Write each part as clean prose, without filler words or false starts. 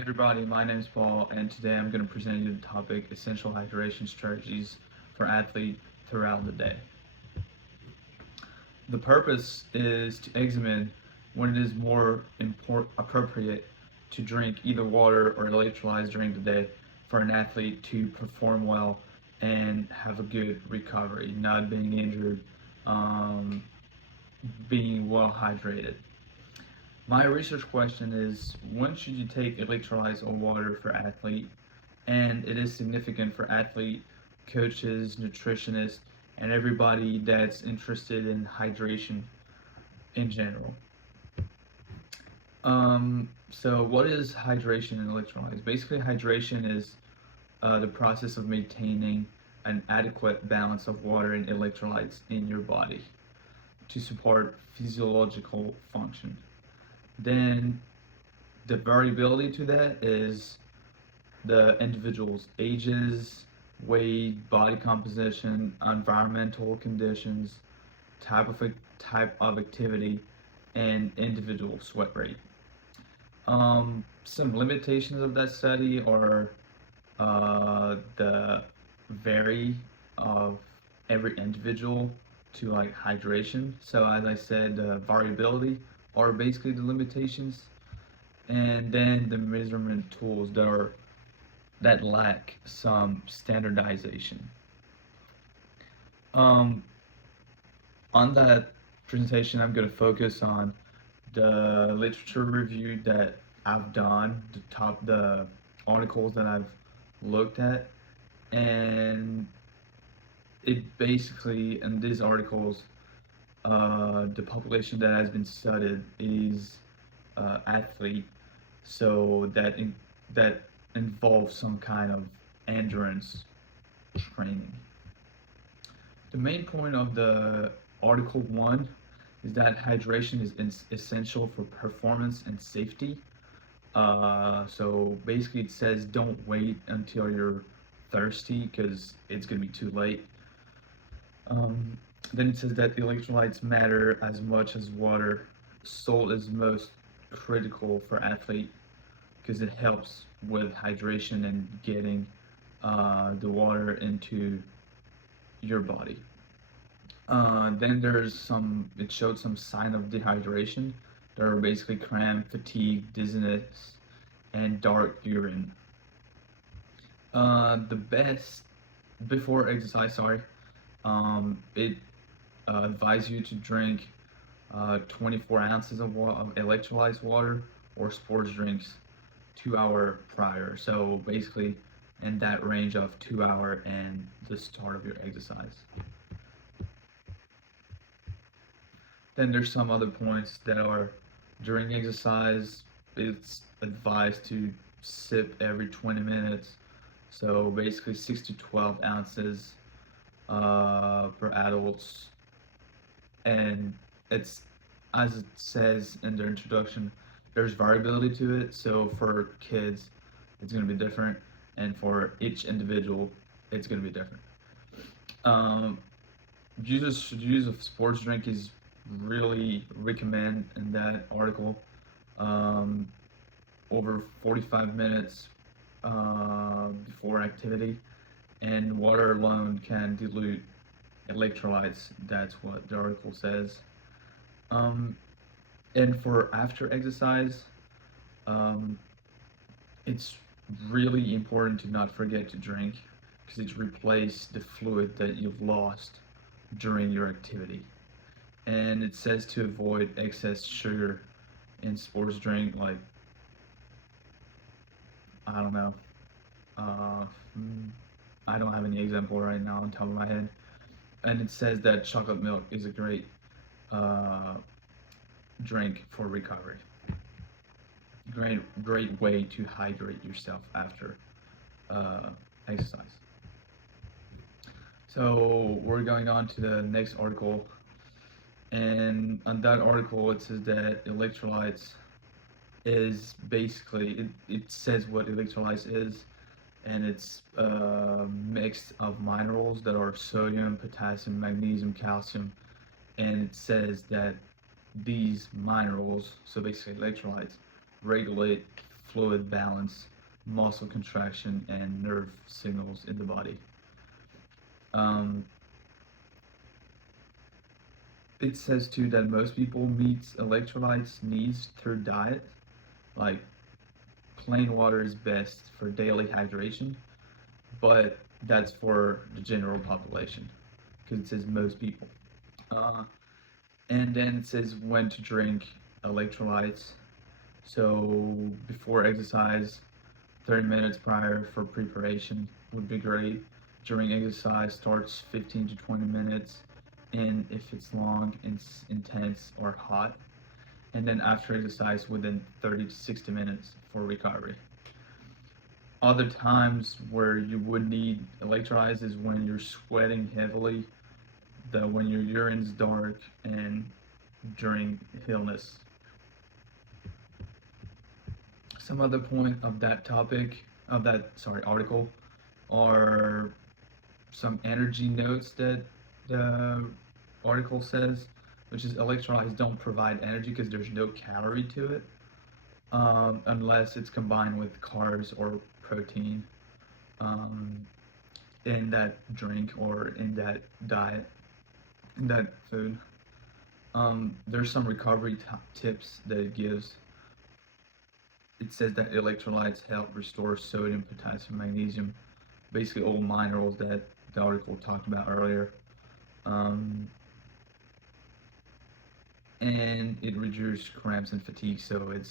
Everybody, my name is Paul, and today I'm going to present you the topic essential hydration strategies for athletes throughout the day. The purpose is to examine when it is more appropriate to drink either water or electrolytes during the day for an athlete to perform well and have a good recovery, not being injured, um, being well hydrated. My research question is when should you take electrolytes or water for athlete? And it is significant for athlete, coaches, nutritionists, and everybody that's interested in hydration in general. So what is hydration and electrolytes? Basically, hydration is the process of maintaining an adequate balance of water and electrolytes in your body to support physiological function. Then the variability to that is the individual's ages, weight, body composition, environmental conditions, type of activity, and individual sweat rate. Some limitations of that study are the vary of every individual to like hydration. So as I said, the variability are basically the limitations, and then the measurement tools that lack some standardization. Um, on that presentation, I'm going to focus on the literature review that I've done, the articles that I've looked at, and it basically in these articles, the population that has been studied is athlete, so that involves some kind of endurance training. The main point of the Article 1 is that hydration is essential for performance and safety. So basically, it says don't wait until you're thirsty because it's going to be too late. Then it says that electrolytes matter as much as water. Salt is most critical for athlete because it helps with hydration and getting the water into your body. Then it showed some sign of dehydration. There are basically cramp, fatigue, dizziness, and dark urine. The best before exercise, sorry, it advise you to drink 24 ounces of electrolyzed water or sports drinks 2 hour prior. So basically, in that range of 2 hour and the start of your exercise. Then there's some other points that are during exercise. It's advised to sip every 20 minutes. So basically 6 to 12 ounces per adults, and it's as it says in the introduction, there's variability to it. So for kids, it's going to be different, and for each individual, it's going to be different. Um, use of sports drink is really recommend in that article. Um, over 45 minutes before activity, and water alone can dilute electrolytes. That's what the article says. Um, and for after exercise, um, it's really important to not forget to drink because it replaces the fluid that you've lost during your activity. And it says to avoid excess sugar in sports drink, like I don't know. Uh, I don't have any example right now on top of my head. And it says that chocolate milk is a great uh, drink for recovery. Great way to hydrate yourself after uh, exercise. So we're going on to the next article, and on that article it says that electrolytes is basically it says what electrolytes is, and it's a mix of minerals that are sodium, potassium, magnesium, calcium, and it says that these minerals, so basically electrolytes, regulate fluid balance, muscle contraction, and nerve signals in the body. Um, it says too that most people meet electrolytes needs through diet. Like plain water is best for daily hydration, but that's for the general population because it says most people. Uh, and then it says when to drink electrolytes. So before exercise, 30 minutes prior for preparation would be great. During exercise, starts 15 to 20 minutes, and if it's long, intense, or hot. And then after exercise, within 30 to 60 minutes for recovery. Other times where you would need electrolytes is when you're sweating heavily, when your urine's dark, and during illness. Some other point of that topic, of that, sorry, article, are some energy notes that the article says, which is electrolytes don't provide energy because there's no calorie to it, unless it's combined with carbs or protein in that drink or in that diet, in that food. There's some recovery tips that it gives. It says that electrolytes help restore sodium, potassium, magnesium, basically all minerals that the article talked about earlier. And it reduces cramps and fatigue, so it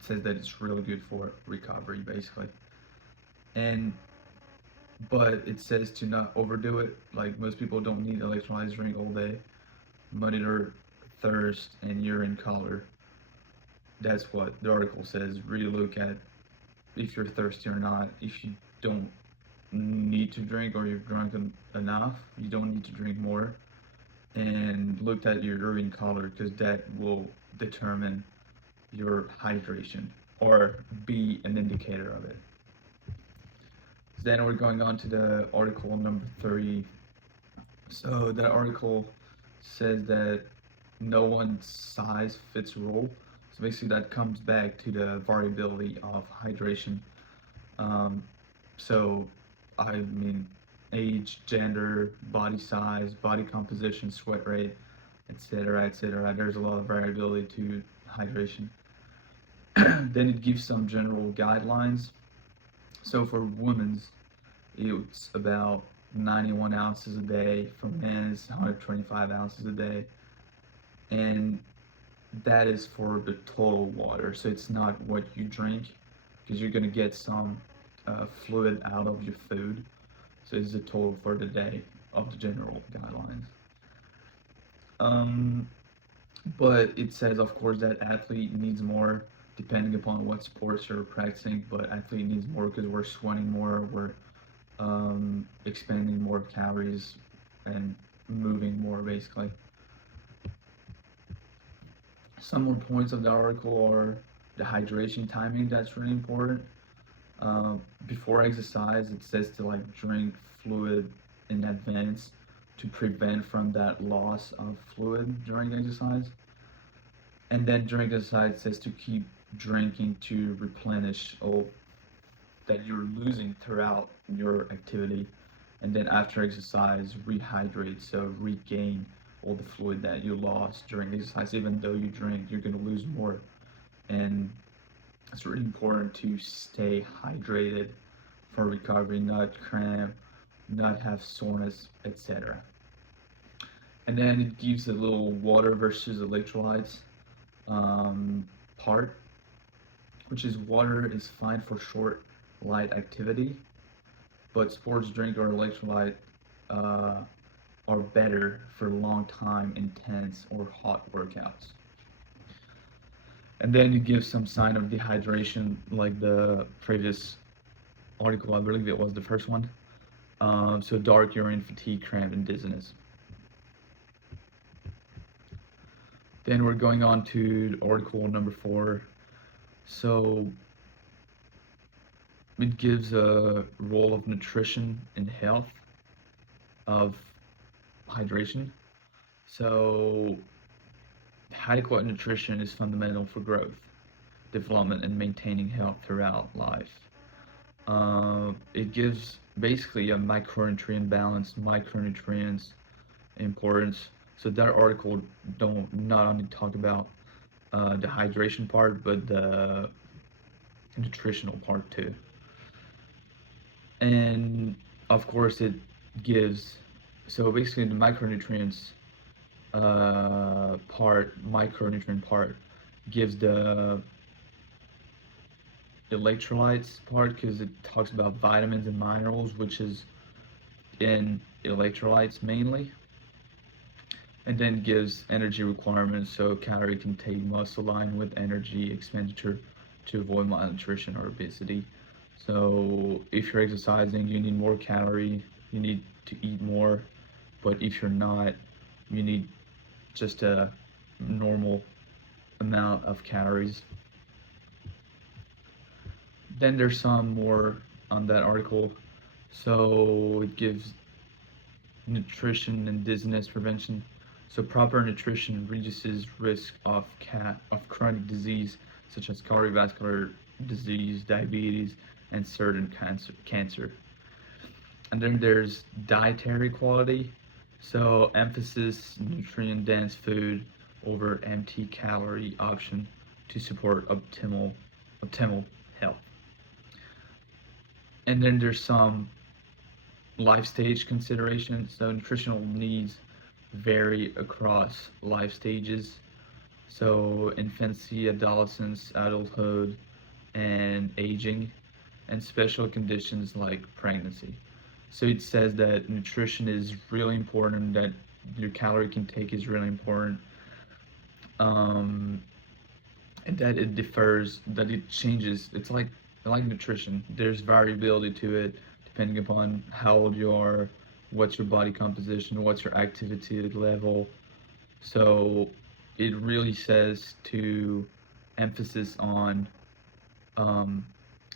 says that it's really good for recovery, basically. But it says to not overdo it. Like most people don't need electrolytes drink all day. Monitor thirst and urine color. That's what the article says. Really look at if you're thirsty or not. If you don't need to drink or you've drunk enough, you don't need to drink more. And look at your urine color because that will determine your hydration or be an indicator of it. Then we're going on to the article number 3. So that article says that no one size fits all. So basically that comes back to the variability of hydration. So I mean age, gender, body size, body composition, sweat rate, etc., etc. There's a lot of variability to hydration. Then it gives some general guidelines. So for women's, it's about 91 ounces a day. For men's, 125 ounces a day. And that is for the total water. So it's not what you drink, because you're going to get some fluid out of your food. So it's the total for the day of the general guidelines. But it says, of course, that athlete needs more depending upon what sports you're practicing, but athlete needs more because we're sweating more, we're expending more calories and moving more, basically. Some more points of the article are the hydration timing. That's really important. Before exercise, it says to like drink fluid in advance to prevent from that loss of fluid during exercise. And then during exercise, it says to keep drinking to replenish all that you're losing throughout your activity. And then after exercise, rehydrate, so regain all the fluid that you lost during exercise. Even though you drink, you're going to lose more. And it's really important to stay hydrated for recovery, not cramp, not have soreness, etc. And then it gives a little water versus electrolytes part, which is water is fine for short, light activity, but sports drink or electrolyte are better for long time, intense, or hot workouts. And then it gives some sign of dehydration, like the previous article, I believe it was the first one. So dark urine, fatigue, cramp, and dizziness. Then we're going on to article number 4. So it gives a role of nutrition and health of hydration. So adequate nutrition is fundamental for growth. development and maintaining health throughout life. It gives basically a micronutrient balance, micronutrients importance. So that article don't not only talk about the hydration part, but the nutritional part too. And of course, it gives so basically the micronutrient part gives the electrolytes part because it talks about vitamins and minerals, which is in electrolytes mainly, and then gives energy requirements so calorie intake must align with energy expenditure to avoid malnutrition or obesity. So if you're exercising, you need more calorie, you need to eat more, but if you're not, you need just a normal amount of calories. Then there's some more on that article. So it gives nutrition and dizziness prevention. So proper nutrition reduces risk of chronic disease such as cardiovascular disease, diabetes, and certain cancer. And then there's dietary quality. So emphasis nutrient dense food over empty calorie option to support optimal health. And then there's some life stage considerations. So nutritional needs vary across life stages. So infancy, adolescence, adulthood, and aging, and special conditions like pregnancy. So it says that nutrition is really important, that your calorie intake is really important, and that it differs, that it changes. It's like nutrition. There's variability to it depending upon how old you are, what's your body composition, what's your activity level. So it really says to emphasis on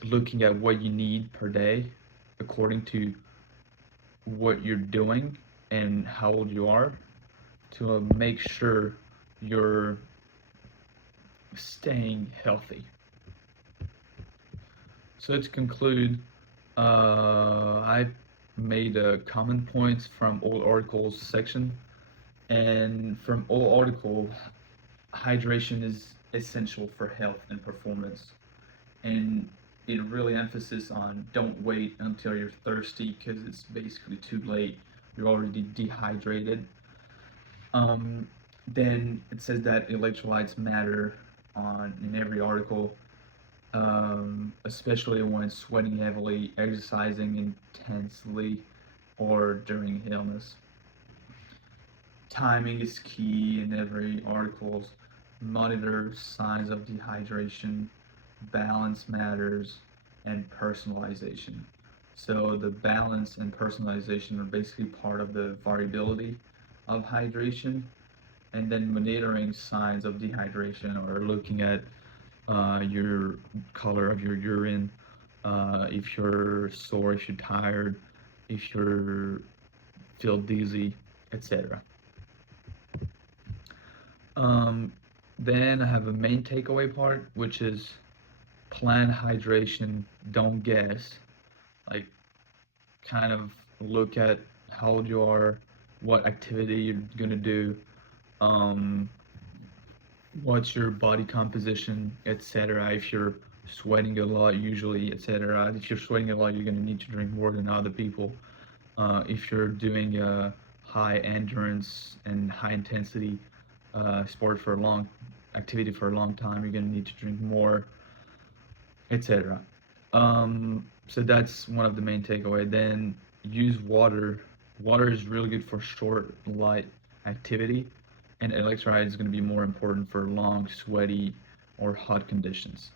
looking at what you need per day according to what you're doing and how old you are to make sure you're staying healthy. So to conclude, I made common points from all articles section, and from all article, hydration is essential for health and performance, and it really emphasis on don't wait until you're thirsty because it's basically too late. You're already dehydrated. Then it says that electrolytes matter on in every article, especially when sweating heavily, exercising intensely, or during illness. Timing is key in every article. Monitor signs of dehydration, balance matters, and personalization. So the balance and personalization are basically part of the variability of hydration, and then monitoring signs of dehydration or looking at your color of your urine, if you're sore, if you're tired, if you feel dizzy, etc. Then I have a main takeaway part, which is plan hydration, don't guess. Like, kind of look at how old you are, what activity you're gonna do, um, what's your body composition, etc. If you're sweating a lot, usually, etc. If you're sweating a lot, you're gonna need to drink more than other people. If you're doing high endurance and high intensity sport for a long activity for a long time, you're gonna need to drink more, etc. So that's one of the main takeaway. Then use water. Water is really good for short, light activity, and electrolyte is going to be more important for long, sweaty, or hot conditions.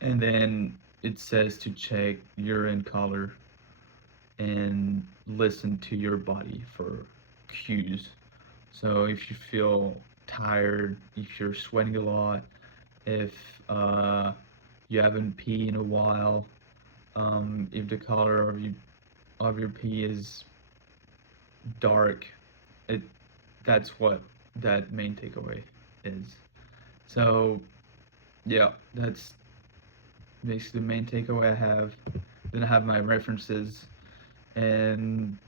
And then it says to check urine color and listen to your body for cues. So if you feel tired, if you're sweating a lot, if you haven't peed in a while, if the color of your pee is dark, that's what that main takeaway is. So Yeah, that's basically the main takeaway I have. Then I have my references, and